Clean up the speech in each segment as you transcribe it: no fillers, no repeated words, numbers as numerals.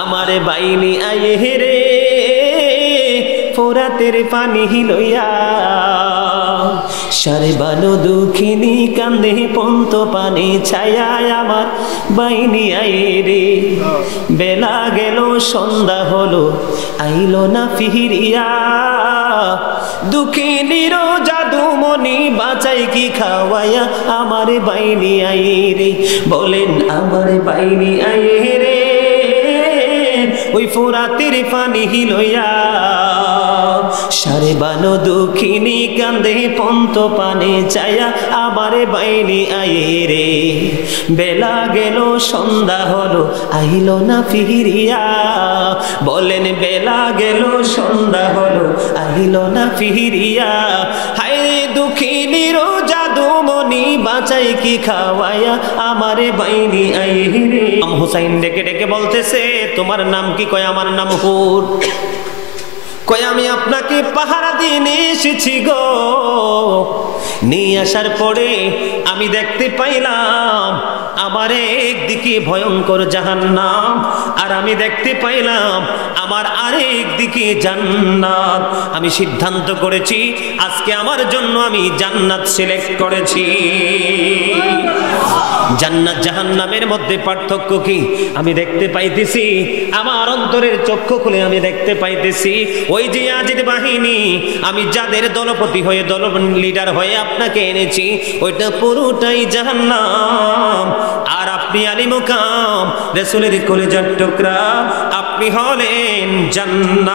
আমারে বাইনি আয়ে রে ফোরাতের পানি লইয়া সারে বানো দুঃখিনী কান্দে পন্ত পানি ছায়া আমার বাইনি আয়ে রে বেলা গেল সন্ধ্যা হলো আইলো না ফিরিয়া দুঃখিনীর জাদুমণি বাঁচাই কি খাওয়াইয়া আমার বাইনি আয়ে রে বলেন আমার বাইনি আয়ে রে ওই ফোরাতের পানি লইয়া সারে বানো দুঃখিনী কান্দে পন্ত পানে চায়া আমারে বাইনি আয়ে রে বেলা গেল সন্ধ্যা হলো আইলো না ফিরিয়া বলেন বেলা গেল সন্ধ্যা হলো আইলো না ফিরিয়া হায় রে দুঃখিনীর জাদুমণি বাঁচাই কি খাওয়াইয়া আমারে বাইনি আয়ে রে হুসাইন ডেকে ডেকে বলতেছে তোমার নাম কি? কয় আমার নাম হুর। কয় আমি আপনাকে পাহারা দিয়ে নিয়ে এসেছি গো। নিয়ে আসার পরে আমি দেখতে পাইলাম আমার একদিকে ভয়ঙ্কর জাহান্নাম আর আমি দেখতে পাইলাম আমার আরেক দিকে জান্নাত। আমি সিদ্ধান্ত করেছি আজকে আমার জন্য আমি জান্নাত সিলেক্ট করেছি। জান্নাত জাহান্নামের মধ্যে পার্থক্য কি আমি দেখতে পাইতেছি। আমার অন্তরের চক্ষু খুলে আমি দেখতে পাইতেছি ওই যে ইয়াজিদ বাহিনী আমি যাদের দলপতি হয়ে দল লিডার হয়ে আপনাকে এনেছি ওইটা পুরোটাই জাহান্নাম। আর আপনি আলী মুকাম রাসূলের কলিজার টুকরা, আপনি হলেন জান্নাত।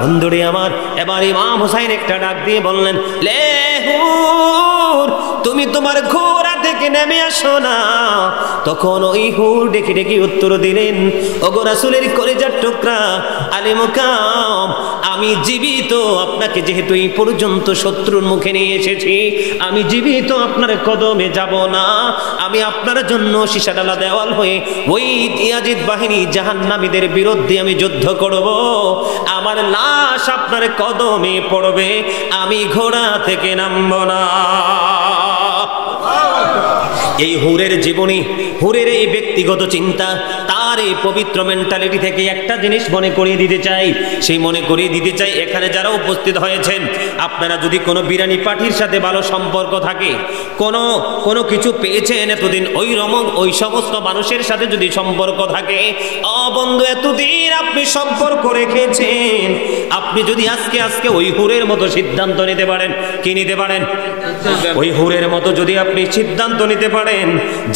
বন্ধুরে আমার, এবার ইমাম হুসাইন একটা ডাক দিয়ে বললেন, লে হুর তুমি তোমার ঘোড়া থেকে নেমে আসো না। তখন ওই হুর ডেকে ডেকে উত্তর দিলেন, ওগো রাসূলের কলিজার টুকরা আলী মুকাম, আমি জীবিত আপনাকে যেহেতু এই পর্যন্ত শত্রুর মুখে নিয়ে এসেছি, আমি জীবিত আপনার কদমে যাব না। আমি আপনার জন্য সীসাডালা দেওয়াল হয়ে ওই ইয়াজিদ বাহিনী জাহান্নামীদের বিরুদ্ধে আমি যুদ্ধ করব। আমার লাশ আপনার কদমে পড়বে, আমি ঘোড়া থেকে নামব না। এই হুরের জীবনী, হুরের এই ব্যক্তিগত চিন্তা, তার এই পবিত্র মেন্টালিটি থেকে একটা জিনিস মনে করিয়ে দিতে চাই। সেই মনে করিয়ে দিতে চাই, এখানে যারা উপস্থিত হয়েছেন আপনারা যদি কোনো বিরানি পার্টির সাথে ভালো সম্পর্ক থাকে, কোনো কিছু পেয়েছেন এতদিন, ওই সমস্ত মানুষের সাথে যদি সম্পর্ক থাকে, বন্ধু এতদিন আপনি সম্পর্ক রেখেছেন, আপনি যদি আজকে ওই হুরের মতো সিদ্ধান্ত নিতে পারেন, কি নিতে পারেন? ওই হুরের মতো যদি আপনি সিদ্ধান্ত নিতে পারেন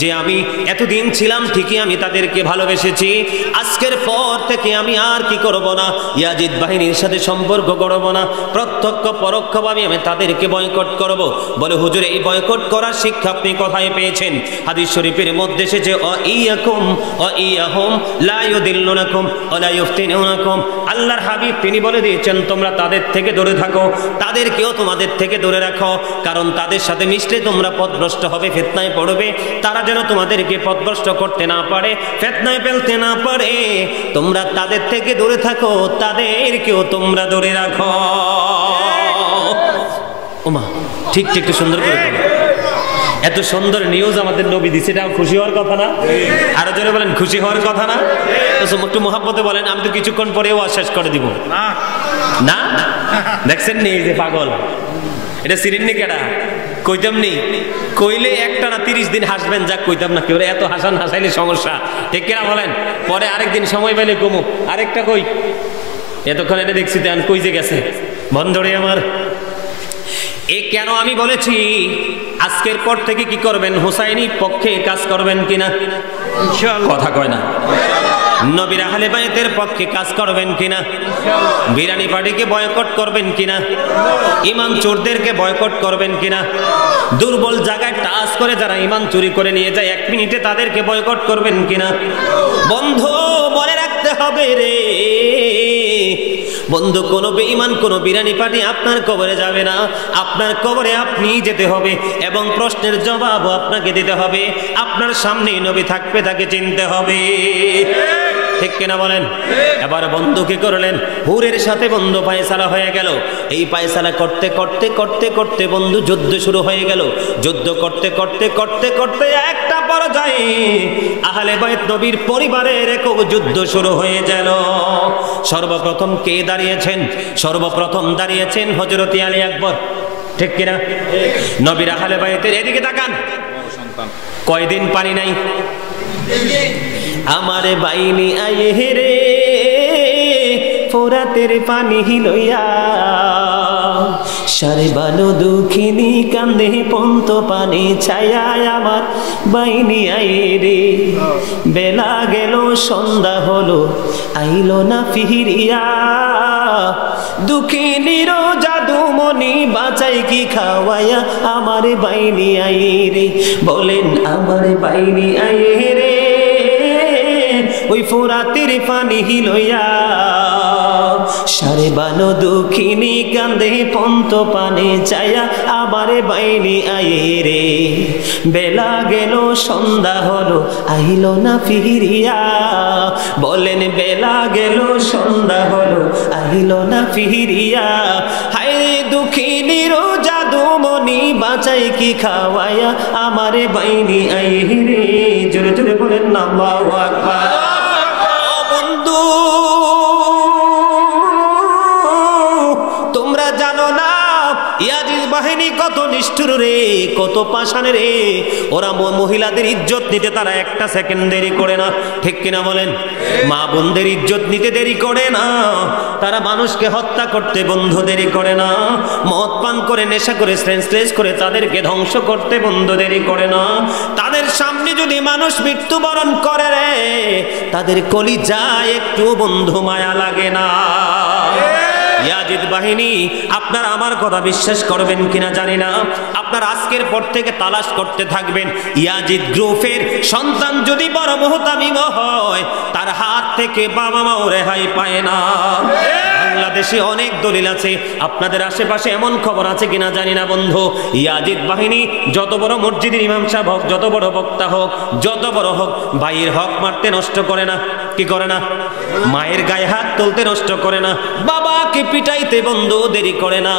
যে আমি এতদিন ছিলাম ঠিকই, আমি তাদেরকে ভালোবেসেছি, আজকের পর থেকে আমি আর কি করব না, ইয়াজিদ বাহিনীর সাথে সম্পর্ক করব না, প্রত্যক্ষ পরোক্ষভাবে আমি তাদেরকে বয়কট করব। বলে হুজুর এই বয়কট করার শিক্ষা আপনি কোথায় পেয়েছেন? হাদিস শরীফের মধ্যে এসেছে, লা ইউদিল্লুনাকুম ওয়া লা ইফতিনুনাকুম। আল্লাহর হাবিব তিনি বলে দিয়েছেন তোমরা তাদের থেকে দূরে থাকো, তাদেরকেও তোমাদের থেকে দূরে রাখো, কারণ তাদের সাথে মিশলে তোমরা পথভ্রষ্ট হবে, ফিতনায় পড়বে। তারা যেন তোমাদেরকে পথভ্রষ্ট করতে না পারে, ফিতনায় ফেলতে না পারে, তোমরা তাদের থেকে দূরে থাকো, তাদেরকেও তোমরা দূরে রাখো। ওমা ঠিক একটু সুন্দর করে বলো। এত সুন্দর নিউজ আমাদের নবী দিচ্ছে, এটা খুশি হওয়ার কথা না? আরো জোরে বলেন, খুশি হওয়ার কথা না? একটু মোহাব্বতে বলেন, আমি তো কিছুক্ষণ পরেও শেষ করে দিব না। দেখছেন নি যে পাগল, এটা সিরিন্নি কেডা কইতাম নি, কইলে একটা না 30 দিন হাসবেন, যাক কইতাম না কেউ, এত হাসাইলে সমস্যা, ঠিক কিনা বলেন? পরে আরেকদিন সময় পেলে কমু, আরেকটা কই, এতক্ষণ এটা দেখছি দেন কই যে গেছে। বন্ধুরে আমার, এ কেন আমি বলেছি আজকের পর থেকে কি করবেন? হুসাইনি পক্ষে কাজ করবেন কিনা? ইনশাআল্লাহ। কথা কয় না। নবীর আহলে বাইতের পক্ষে কাজ করবেন কিনা? বিরানি পার্টিকে বয়কট করবেন কিনা? ইমান চোরদেরকে বয়কট করবেন কিনা? দুর্বল জায়গায় টাচ করে যারা ইমান চুরি করে নিয়ে যায় 1 মিনিটে, তাদেরকে বয়কট করবেন কিনা? বন্ধু মনে রাখতে হবে রে বন্ধু, কোনো বেঈমান, কোনো বিরানি পার্টি আপনার কবরে যাবে না, আপনার কবরে আপনি যেতে হবে এবং প্রশ্নের জবাবও আপনাকে দিতে হবে। আপনার সামনে নবী থাকবে, তাকে চিনতে হবে, ঠিক কিনা বলেন? এবার বন্ধু কি করলেন? হুরের সাথে বন্ধু ফায়সালা হয়ে গেল। এই ফায়সালা করতে করতে করতে করতে বন্ধু যুদ্ধ শুরু হয়ে গেল। যুদ্ধ করতে করতে করতে করতে একটা পর্যায়ে আহলে বাইত নবীর পরিবারের একক যুদ্ধ শুরু হয়ে গেল। সর্বপ্রথম কে দাঁড়িয়েছেন? সর্বপ্রথম দাঁড়িয়েছেন হযরত আলী আকবর, ঠিক কিনা? নবীর আহলে বাইতের এদিকে তাকান, কয়দিন পানি নাই? আমার বাইনি আয়ে রে ফোরাতের পানি লইয়া, সারে বানো দুঃখিনী কান্দে পন্ত পানি ছায়া, আমার বাইনি আয়ে রে। বেলা গেল সন্ধ্যা হলো আইলো না ফিরিয়া, দুঃখিনীর জাদুমণি বাঁচাই কি খাওয়াইয়া, আমার বাইনি আয়ে রে। বলেন আমার বাইনি আয়ে রে ওই ফোরাতের পানি লইয়া, সারে বানো দুঃখিনী কান্দে পন্ত পানে চায়া, আমার বাইনি আয়ে রে। বেলা গেল সন্ধ্যা হলো আইলো না ফিরিয়া, বলেন বেলা গেল সন্ধ্যা হলো আইলো না ফিরিয়া, হায় দুঃখিনীর জাদুমণি বাঁচাই কি খাওয়াইয়া, আমার বাইনি আয়ে রে। জোরে জোরে বলেন না আল্লাহু আকবার। বন্ধু তোমরা জানো না ইয়াজিদ বাহিনী কত নিষ্ঠুর রে, কত পাষাণ রে। ওরা মহিলাদের ইজ্জত নিতে তারা একটা সেকেন্ড দেরি করে না, ঠিক কিনা বলেন? মা বোনদের ইজ্জত নিতে দেরি করে না, তারা মানুষকে হত্যা করতে বন্ধু দেরি করে না, মদ পান করে নেশা করে সেন্সলেস করে তাদেরকে ধ্বংস করতে বন্ধু দেরি করে না। তাদের সামনে যদি মানুষ মৃত্যুবরণ করে রে, তাদের কলিজায় একটু বন্ধু মায়া লাগে না। ইয়াজিদ বাহিনী, আপনারা আমার কথা বিশ্বাস করবেন কিনা জানি না, আপনারা আজকের পর থেকে তালাশ করতে থাকবেন। ইয়াজিদ গ্রুপের সন্তান যদি বড় মুহতামিম হয়, তার হাত থেকে বাবা মাও রেহাই পায় না। বাংলাদেশে অনেক দলিল আছে, আপনাদের আশেপাশে এমন খবর আছে কিনা জানি না বন্ধু। ইয়াজিদ বাহিনী যত বড় মসজিদের ইমাম সাহেব হোক, যত বড় বক্তা হোক, যত বড় হোক, ভাইয়ের হক মারতে নষ্ট করে না, কি করে না? মায়ের গায়ে হাত তুলতে নষ্ট করে না, বাবাকে পিটাইতে বন্ধু দেরি করে না।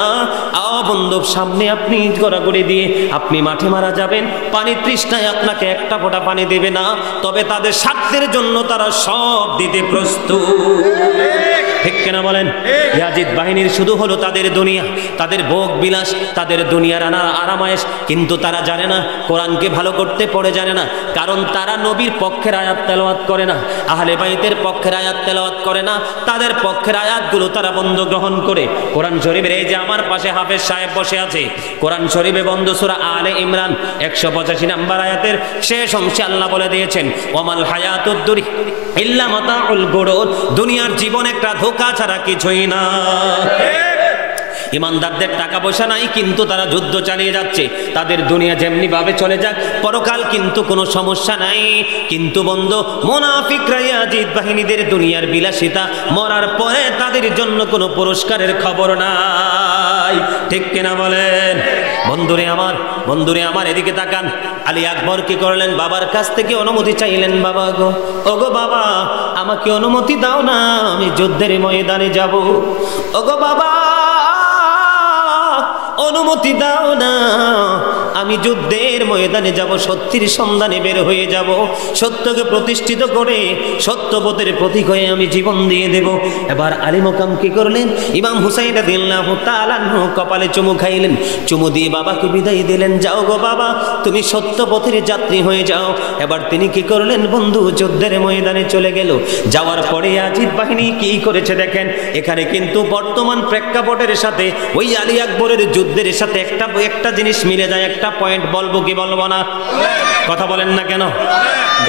বন্ধু সামনে আপনি গড়াগড়ি দিয়ে আপনি মাঠে মারা যাবেন, পানি তৃষ্ণায় আপনাকে একটা ফোঁটা পানি দেবে না, তবে তাদের স্বার্থের জন্য তারা সব দিতে প্রস্তুত, ঠিক কিনা বলেন? ইয়াজিদ বাহিনীর শুধু হলো তাদের দুনিয়া, তাদের ভোগ বিলাস, তাদের দুনিয়ার আরামায়েশ, কিন্তু তারা জানে না কোরআনকে ভালো করতে পড়ে জানে না, কারণ তারা নবীর পক্ষের আয়াত তেলাওয়াত করে না, আহলে বাইতের পক্ষের আয়াত তেলাওয়াত করে না, তাদের পক্ষের আয়াতগুলো তারা বন্ধ গ্রহণ করে। কোরআন শরীফের এই যে আমার পাশে হাফেজ সাহেব বসে আছে, কোরআন শরীফে বন্ধ সূরা আলে ইমরান 185 নম্বর আয়াতের শেষ অংশে আল্লাহ বলে দিয়েছেন, ওয়ামাল হায়াতুদ দুনিয়া ইল্লা মাতাউল গুরুর, দুনিয়ার জীবন একটা ধোঁকা ছাড়া কিছুই না। ইমানদারদের টাকা পয়সা নাই, কিন্তু তারা যুদ্ধ চালিয়ে যাচ্ছে, তাদের দুনিয়া যেমনি ভাবে চলে যাক, পরকাল কিন্তু কোনো সমস্যা নাই। কিন্তু বন্ধু মুনাফিকরা ইয়াজিদ বাহিনীদের দুনিয়ার বিলাসিতা, মরার পরে তাদের জন্য কোনো পুরস্কারের খবর নাই, ঠিক কিনা বলেন? বন্ধুরে আমার এদিকে তাকান। আলী আকবর কি করলেন? বাবার কাছ থেকে অনুমতি চাইলেন, বাবা গো, ওগো বাবা আমাকে অনুমতি দাও না, আমি যুদ্ধের ময়দানে যাব। ওগো বাবা অনুমতি দাও না, আমি যুদ্ধের ময়দানে যাব, সত্যের সন্ধানে বের হয়ে যাব, সত্যকে প্রতিষ্ঠিত করে সত্যবোধের প্রতীক হয়ে আমি জীবন দিয়ে দেব। এবার আলী মোকাম কি করলেন? ইমাম হুসাইন রাদিয়াল্লাহু তাআলা আনহু কপালে চুমু খাইলেন, চুমু দিয়ে বাবাকে বিদায় দিলেন, যাও গো বাবা তুমি সত্যপথের যাত্রী হয়ে যাও। এবার তিনি কি করলেন বন্ধু? যুদ্ধের ময়দানে চলে গেল। যাওয়ার পরে ইয়াজিদ বাহিনী কি করেছে দেখেন, এখানে কিন্তু বর্তমান প্রেক্ষাপটের সাথে ওই আলী আকবরের যুদ্ধের সাথে একটা জিনিস মিলে যায়। একটা পয়েন্ট বলবো কি বলবো না? কথা বলেন না কেন?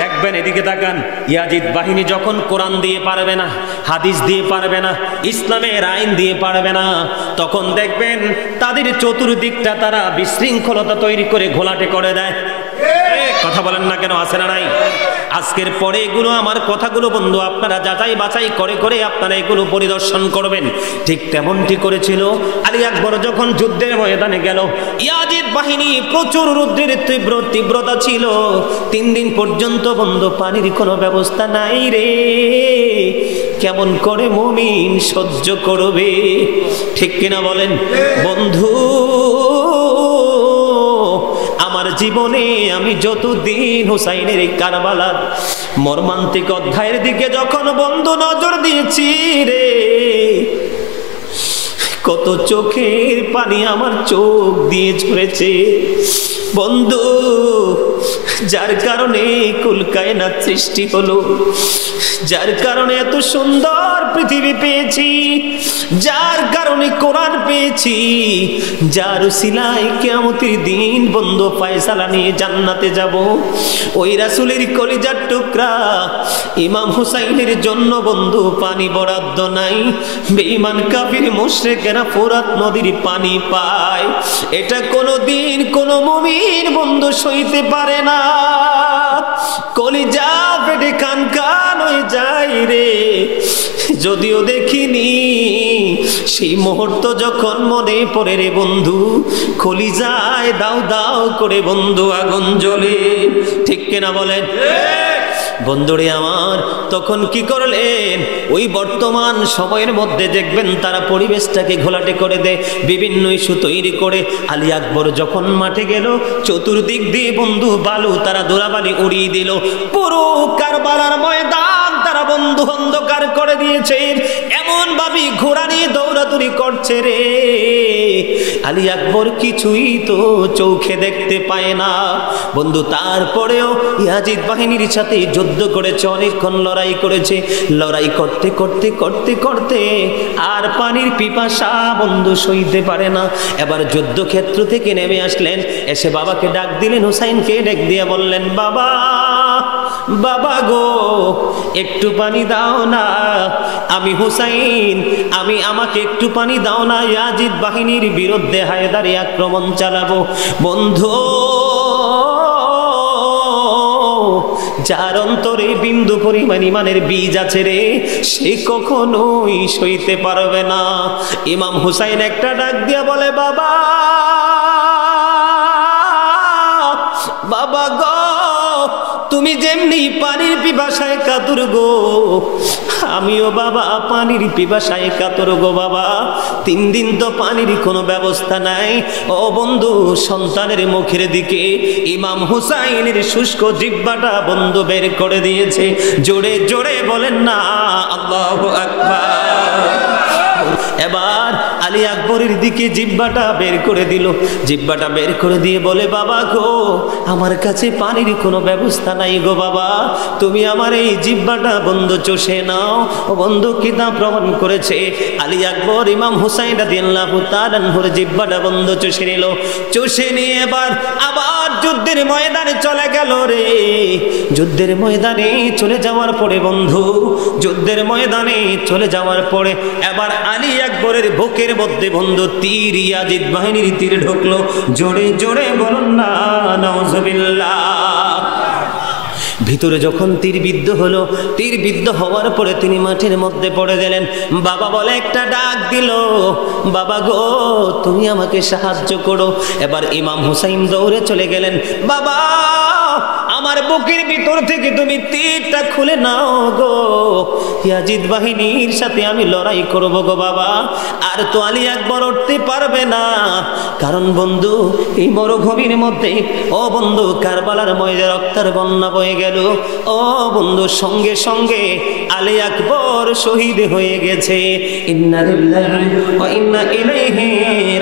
দেখবেন এদিকে তাকান, ইয়াজিদ বাহিনী যখন কোরআন দিয়ে পারবে না, হাদিস দিয়ে পারবে না, ইসলামের আইন দিয়ে পারবে না, তখন দেখবেন তাদের চতুর্দিকটা তারা বিশৃঙ্খলতা তৈরি করে ঘোলাটে করে দেয়। কথা বলেন না কেন? আছে না নাই? আজকের পরে এগুলো আমার কথাগুলো বন্ধু আপনারা যাচাই বাছাই করে করে আপনারা এগুলো পরিদর্শন করবেন। ঠিক তেমনটি করেছিল আলী আকবর যখন যুদ্ধের ময়দানে গেল। ইয়াজিদ বাহিনী প্রচুর রুদ্রের তীব্রতা ছিল। 3 দিন পর্যন্ত বন্ধু পানির কোনো ব্যবস্থা নাই রে। কেমন করে মুমিন সহ্য করবে? ঠিক কিনা বলেন বন্ধু? আমার জীবনে আমি যতদিন হুসাইনের এই কারবালার মর্মান্তিক অধ্যায়ের দিকে যখন বন্ধু নজর দিয়েছি রে, কত চোখের পানি আমার চোখ দিয়ে ঝরেছে বন্ধু, যার কারণে কুল কায়নাত সৃষ্টি হলো, যার কারণে এত সুন্দর পৃথিবী পেয়েছি, যার কারণে কোরআন পেয়েছি, যার উসিলায় কিয়ামতের দিন বন্ধু ফয়সালা নিয়ে জান্নাতে যাব, ওই রাসূলের কলিজার টুকরা ইমাম হুসাইনের জন্য বন্ধু পানি বরাদ্দ নাই। বেঈমান কাফির মুশরিকেরা ফোরাত নদীর পানি পায়, এটা কোনোদিন কোনো মুমিন বন্ধু সইতে পারে না। কলিজা ফেটে কান কান হয়ে যায় রে, যদিও দেখিনি সেই মুহূর্ত যখন মনে পড়ে রে বন্ধু, কলিজায় দাও দাও করে বন্ধু আগুন জ্বলে, ঠিক কিনা বলেন? বন্ধুরে আমার, তখন কি করলেন? ওই বর্তমান সময়ের মধ্যে দেখবেন তারা পরিবেশটাকে ঘোলাটে করে দেয়, বিভিন্ন ইস্যু তৈরি করে। আলী আকবর যখন মাঠে গেল, চতুর্দিক দিয়ে বন্ধু বালু তারা ধুলাবালি উড়িয়ে দিল, পুরো কারবালার ময়দান তারা বন্ধু অন্ধকার করে দিয়েছে। এমন ভাবে ঘোড়া নিয়ে দৌড়াদৌড়ি করছে রে, আলী আকবর কিছুই তো চোখে দেখতে পায় না বন্ধু। তারপরেও ইয়াজিদ বাহিনীর সাথে যুদ্ধ করেছে, অনেকক্ষণ লড়াই করেছে, লড়াই করতে করতে করতে করতে আর পানির পিপাসা বন্ধু সইতে পারে না। এবার যুদ্ধক্ষেত্র থেকে নেমে আসলেন, এসে বাবাকে ডাক দিলেন, হুসাইনকে ডাক দিয়ে বললেন, বাবা বাবা গো, একটু পানি দাও না, আমি হুসাইন, আমাকে একটু পানি দাও না, ইয়াজিদ বাহিনীর বিরুদ্ধে হায়দারি আক্রমণ চালাবো। বন্ধু, যার অন্তরে বিন্দু পরিমাণ ইমানের বীজ আছে রে, সে কখনোই সইতে পারবে না। ইমাম হুসাইন একটা ডাক দিয়া বলে, বাবা বাবা গো, তুমি যেমনি পানির পিপাসায় কাতর গো, আমিও বাবা পানির পিপাসায় কাতর গো বাবা। 3 দিন তো পানির কোনো ব্যবস্থা নাই। ও বন্ধু, সন্তানের মুখের দিকে ইমাম হুসাইনের শুষ্ক জিহ্বাটা বন্ধু বের করে দিয়েছে। জোরে জোরে বলেন না আল্লাহু আকবার। এবার আলী আকবরের দিকে জিহ্বাটা বের করে দিল, জিহ্বাটা বের করে দিয়ে বলে, বাবা গো, আমার কাছে পানির কোনো ব্যবস্থা নাই গো বাবা, তুমি আমার এই জিহ্বাটা বন্ধু চষে নাও। ও বন্ধু, কিতাব প্রমাণ করেছে আলী আকবর ইমাম হুসাইন রাদিয়াল্লাহু তাআলা আনহুর জিহ্বাটা বন্ধু চষে নিল। চষে নিয়ে এবার আবার যুদ্ধের ময়দানে চলে গেল রে। যুদ্ধের ময়দানে চলে যাওয়ার পরে বন্ধু, যুদ্ধের ময়দানে চলে যাওয়ার পরে এবার আলী আকবরের বুকের মধ্যে বন্ধু তীর, ইয়াজিদ বাহিনীর তীর ঢুকলো। জোরে জোরে বলুন না নাউজুবিল্লাহ। ভিতরে যখন তীর বিদ্ধ হলো, তীর বিদ্ধ হওয়ার পরে তিনি মাঠের মধ্যে পড়ে গেলেন। বাবা বলে একটা ডাক দিল, বাবা গো, তুমি আমাকে সাহায্য করো। এবার ইমাম হুসাইন দৌড়ে চলে গেলেন, বাবা আমার বুকের ভিতর থেকে তুমি তীরটা খুলে নাও গো, ইয়াজিদ বাহিনীর সাথে আমি লড়াই করব গো বাবা। আর তো আলী আকবর উঠতে পারবে না, কারণ বন্ধু এই মরুভূমির মধ্যে, ও বন্ধু, কারবালার ময়দানে রক্তের বন্যা বয়ে গেল। ও বন্ধু, সঙ্গে সঙ্গে আলী আকবর শহীদ হয়ে গেছে। ইন্না লিল্লাহি ওয়া ইন্না ইলাইহি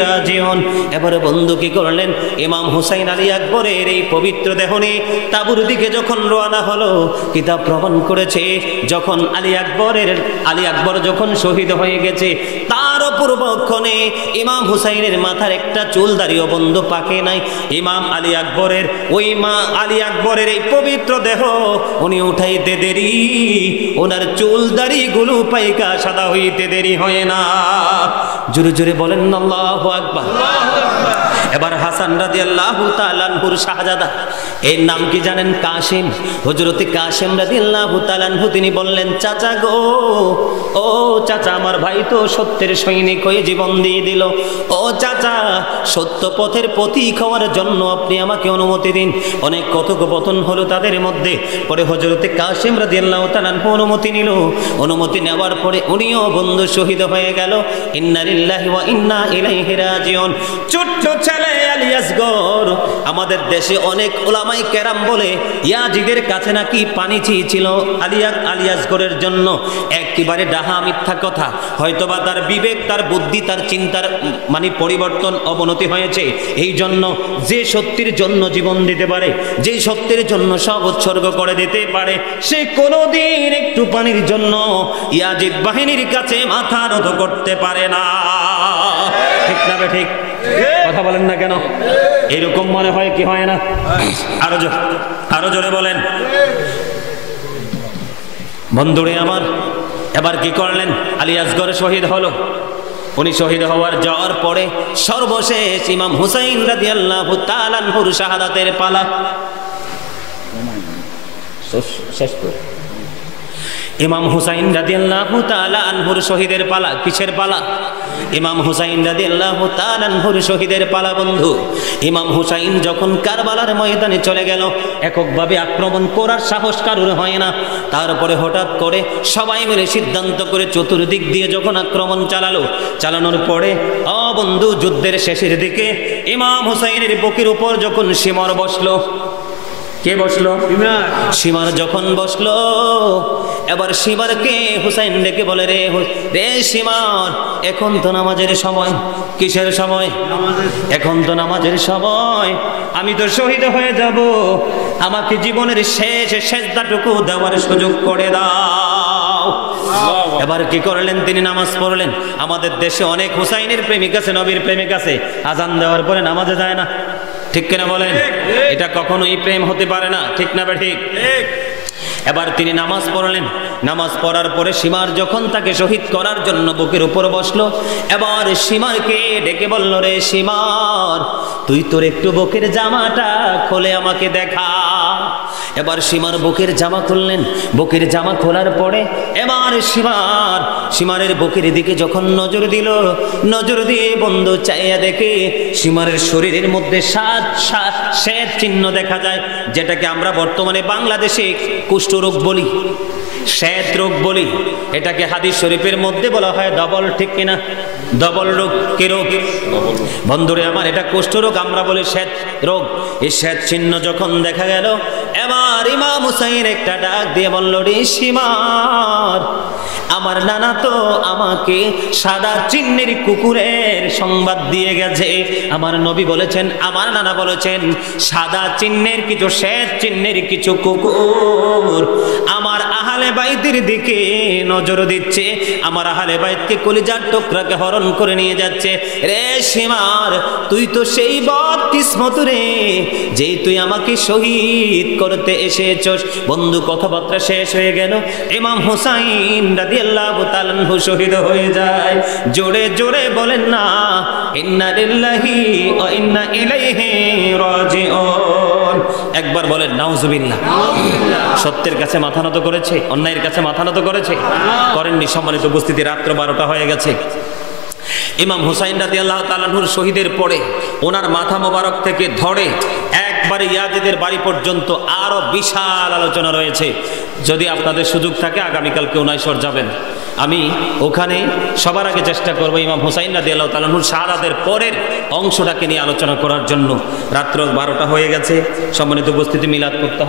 রাজিউন। এবারে বন্ধু কি করলেন? ইমাম হুসাইন আলী আকবরের এই পবিত্র দেহ নিয়ে তাবুর দিকে যখন রওনা হলো, কিতাব প্রমাণ করেছে যখন আলী আকবর যখন শহীদ হয়ে গেছে, তার পূর্বক্ষণে ইমাম হুসাইনের মাথার একটা চুল দাড়িও বন্ধু পাকে নাই। ইমাম আলী আকবরের এই পবিত্র দেহ উনি উঠাইতে দেরি, ওনার চুল দাড়িগুলো পাইকা সাদা হইতে দেরি হয় না। জোরে জোরে বলেন আল্লাহু আকবার। এবার হাসান রাদিয়াল্লাহু তাআলা আনহুর শাহজাদা, এর নাম কি জানেন? কাসেম। হযরতে কাসেম রাদিয়াল্লাহু তাআলা আনহু তিনি বললেন, চাচা গো, ও চাচা, আমার ভাই তো সত্যের সৈনিক হয়ে জীবন দিয়ে দিল। ও চাচা, সত্য পথের পথিক হওয়ার জন্য আপনি আমাকে অনুমতি দিন। অনেক কথোপকথন হলো তাদের মধ্যে, পরে হযরতে কাসেম রাদিয়াল্লাহু তাআলা আনহু অনুমতি নিল। অনুমতি নেওয়ার পরে উনিও বন্ধু শহীদ হয়ে গেল। ইন্না লিল্লাহি ওয়া ইন্না ইলাইহি রাজিউন। ছোট্ট ছেলে ছেলে আলী আসগর। আমাদের দেশে অনেক উলামায়ে কেরাম বলে ইয়াজিদের কাছে নাকি পানি চেয়েছিল আলী আসগরের জন্য। একেবারে ডাহা মিথ্যা কথা। হয়তোবা তার বিবেক, তার বুদ্ধি, তার চিন্তার মানে পরিবর্তন, অবনতি হয়েছে। এই জন্য যে সত্যের জন্য জীবন দিতে পারে, যে সত্যের জন্য সব উৎসর্গ করে দিতে পারে, সে কোনোদিন একটু পানির জন্য ইয়াজিদ বাহিনীর কাছে মাথা নত করতে পারে না। ঠিক না বে ঠিক? কথা বলেন না কেন? এরকম মনে হয় কি হয় না? আরো জোরে বলেন। বন্ধুরে আমার, এবার কি করলেন? আলী আসগর শহীদ হলো। উনি শহীদ যাওয়ার পরে সর্বশেষ ইমাম হুসাইন রাদিয়াল্লাহু তাআলা আনহুর শাহাদাতের পালা। ইমাম হুসাইন রাদিয়াল্লাহু তাআলা আনহুর শহীদের পালা। কিসের পালা? ইমাম হুসাইন রাদিয়াল্লাহু তাআলা আনহুর শহীদের পালা। বন্ধু, ইমাম হুসাইন যখন কারবালার ময়দানে চলে গেল, এককভাবে আক্রমণ করার সাহস কারোর হয় না। তারপরে হঠাৎ করে সবাই মিলে সিদ্ধান্ত করে চতুর্দিক দিয়ে যখন আক্রমণ চালানোর পরে বন্ধু, যুদ্ধের শেষের দিকে ইমাম হুসাইনের বুকের উপর যখন শিমর বসলো। কে বসলো? সীমার যখন বসলো, এবার সীমারকে হুসাইন ডেকে বলে, রে সীমার, এখন তো নামাজের সময়। কিসের সময়? এখন তো নামাজের সময়। আমি তো শহীদ হয়ে যাব, আমাকে জীবনের শেষ সেজদাটুকু দেওয়ার সুযোগ করে দাও। এবার কি করলেন? তিনি নামাজ পড়লেন। আমাদের দেশে অনেক হুসাইনের প্রেমিক আছে, নবীর প্রেমিক আছে, আজান দেওয়ার পরে নামাজে যায় না। ঠিক কিনা বলেন? এটা কখনোই প্রেম হতে পারে না। ঠিক না বে ঠিক? এবার তিনি নামাজ পড়লেন। নামাজ পড়ার পরে সীমার যখন তাকে শহীদ করার জন্য বুকের উপর বসলো, এবার সীমারকে ডেকে বলল, রে সীমার, তুই তোর একটু বুকের জামাটা খুলে আমাকে দেখা। এবার সীমার বুকের জামা খুললেন। বুকের জামা খোলার পরে এবার সীমারের বুকের দিকে যখন নজর দিয়ে বন্ধু চাইয়া দেখে সীমারের শরীরের মধ্যে শ্বেত চিহ্ন দেখা যায়, যেটাকে আমরা বর্তমানে বাংলাদেশে কুষ্ঠরোগ বলি, শ্বেত রোগ বলি। এটাকে হাদিস শরীফের মধ্যে বলা হয় ডবল। ঠিক কিনা? ডবল রোগ। কি রোগ? বন্ধুরে আমার, এটা কুষ্ঠরোগ, আমরা বলি শ্বেত রোগ। এই শ্বেত চিহ্ন যখন দেখা গেল, এবার ইমাম হুসাইন একটা ডাক দিয়ে বলল, রে সীমার, আমার নানা তো আমাকে সাদা চিহ্নের কুকুরের সংবাদ দিয়ে গেছে। আমার নবী বলেছেন, আমার নানা বলেছেন, সাদা চিহ্নের কিছু, শ্বেত চিহ্নের কিছু কুকুর আমার আহলে বাইতের দিকে নজর দিচ্ছে, আমার আহলে বাইতকে কলিজার টুকরাকে হরণ করে নিয়ে যাচ্ছে। রে সীমার, তুই তো সেই বদকিসমত রে, যে তুই আমাকে শহীদ করতে এসেছস। বন্ধু, কথাবার্তা শেষ হয়ে গেল। ইমাম হুসাইন রাদিয়াল্লাহু তাআলা আনহু শহীদ হয়ে যায়। জোরে জোরে বলেন না, ইন্না লিল্লাহি ওয়া ইন্না ইলাইহি রাজিউন। একবার বলেন নাউজুবিল্লাহ। সত্যের কাছে মাথা নত করেছে? অন্যায়ের কাছে মাথা নত করেছে? করেননি। সম্মানিত উপস্থিতি, রাত্র 12টা হয়ে গেছে। ইমাম হুসাইন রাদিয়াল্লাহু তাআলা আনহুর শহীদের পরে ওনার মাথা মোবারক থেকে ধরে একবারে ইয়াজিদের বাড়ি পর্যন্ত আরো বিশাল আলোচনা রয়েছে। যদি আপনাদের সুযোগ থাকে আগামীকালকে উনাইশর যাবেন, আমি ওখানে সবার আগে চেষ্টা করবো ইমাম হুসাইন রাদিয়াল্লাহু তাআলা আনহুর শাহাদাতের পরের অংশটাকে নিয়ে আলোচনা করার জন্য। রাত্র 12টা হয়ে গেছে। সম্মানিত উপস্থিতি, মিলাদ করতে